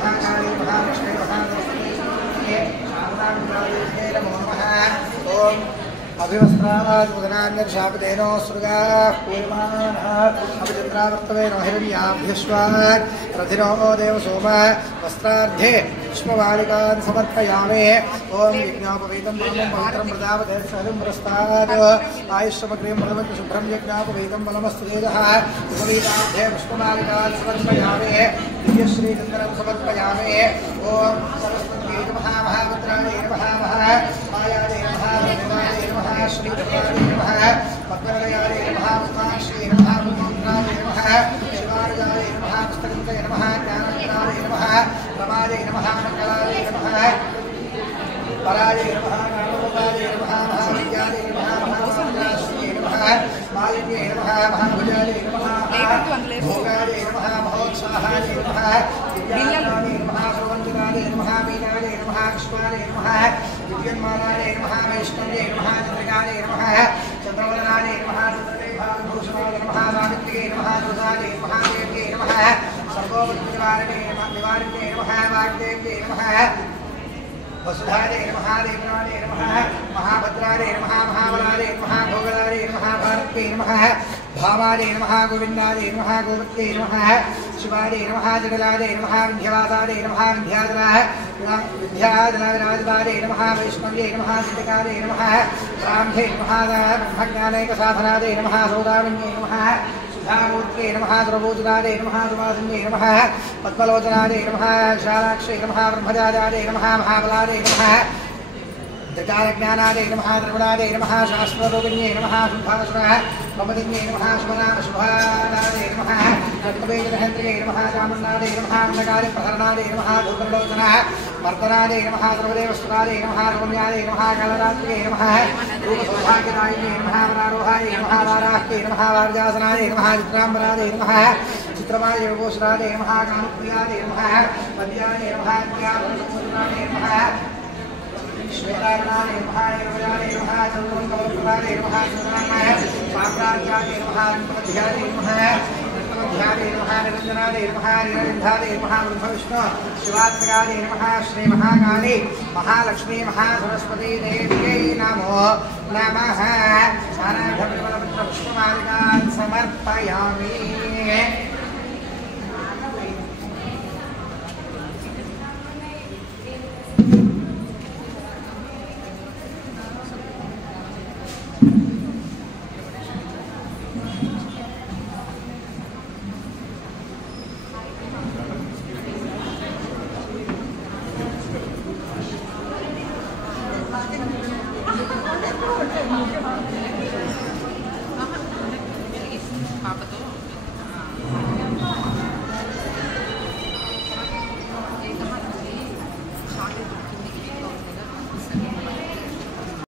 महाकाली महालक्ष्मी महागणपति शारदाम्बादेवी नमो नमः। ओम अभिवस्त्रादुदनान्यर्शापदेनो सृगाः पूर्वाणः अभिचन्द्रावर्तवेनो हिरण्याभ्यश्वान् रथिनो देवसोम वस्त्रार्धे पुष्पमालिकान् समर्पयामि। ओम यज्ञोपवीतं बलं पवित्रं प्रजापते सहृं पुरस्तात् आयुष्यमग्रिं प्रथमं शुभ्रं यज्ञोपवीतं बलमस्तु तेजः उपवीतार्धे पुष्पमालिकान् समर्पयामि। दिव्यश्रीचन्दनं समर्पयामि। ओम सरस्वत्यै नमः महाभद्रायै नमः महामायायै नमः नमः श्रीधराय नमः पद्मनिलयाय नमः उमाश्री नमः पुण्यपुत्राय नमः शिवाय नमः पुस्तकंतये नमः ज्ञानपुत्राय नमः रमाय नमः मंगलाय नमः पराय नमः नामोपाय नमः महाविद्याय नमः महाश्री नमः मालिन्ये नमः महाभुजाय नमः भोगाय नमः महोत्साहाय नमः दिव्याय नमः सुवंदनाय नमः मीनाय नमः विश्वाय नमः दिव्यन्मानाय नमः वैष्णव्ये नमः चन्द्रिकाय नमः चन्द्रवदनाय नमः चन्द्रलेभाभूषणाय नमः सावित्र्ये नमः दुर्गाय नमः देव्ये नमः सर्वोपद्रवारिणे नमः वाग्देव्ये नमः वसुधाय नमः देवनाय नमः महाभद्राय नमः महाबलाय नमः भोगलाय नमः भारत्ये नमः भावाय नमः गोविन्दाय नमः गोपत्ये नमः शिवाय नमः जगलाय नमः विन्ध्यवासाय नमः विद्याधराजराजदाय नमः वैष्णव्ये नमः सिद्धिकाय नमः ब्राह्मणे नमः ब्रह्मज्ञानैकसाधनाय नमः सौदामिन्ये नमः सुधामूर्ते नमः द्रवोजनाय नमः सुवासिन्ये नमः पद्मलोचनाय नमः शालाक्षे नमः ब्रह्मजाय नमः महाबलाय नमः त्रिकालज्ञानाय नमः द्रविणाय नमः शास्त्ररोगिण्ये नमः शुभासुरः ममदिन्ये नमः शुभानाय नमः रत्नवेजनहन्त्रिये नमः चामुण्डाय नमः अन्धकारे प्रहरणाय नमः धूम्रलोचनः मर्दनाय नमः सर्वदेवस्वराय नमः रम्याय नमः कालरात्रिये नमः रूपसौभाग्यदायिने नमः वरारोहाय नमः वाराह्ये नमः वारजासनाय नमः चित्राम्बराय नमः चित्रमाय योगोषराय नमः कामप्रियाय नमः पद्याय नमः ज्ञानसमुद्राय नमः श्वेतारणाय नमः योगाय नमः चन्द्रमण्डलप्रदाय नमः चन्द्राय साम्राज्याय नमः अन्तर्ध्याय नमः ध्याने नमः निरञ्जनाय नमः निरञ्जनाय नमः ब्रह्मविष्णु शिवात्मकाय नमः श्री महाकाली महालक्ष्मी महासरस्वती देव्यै नमो नमः। पुष्पमालिकान् समर्पयामि। పాపతో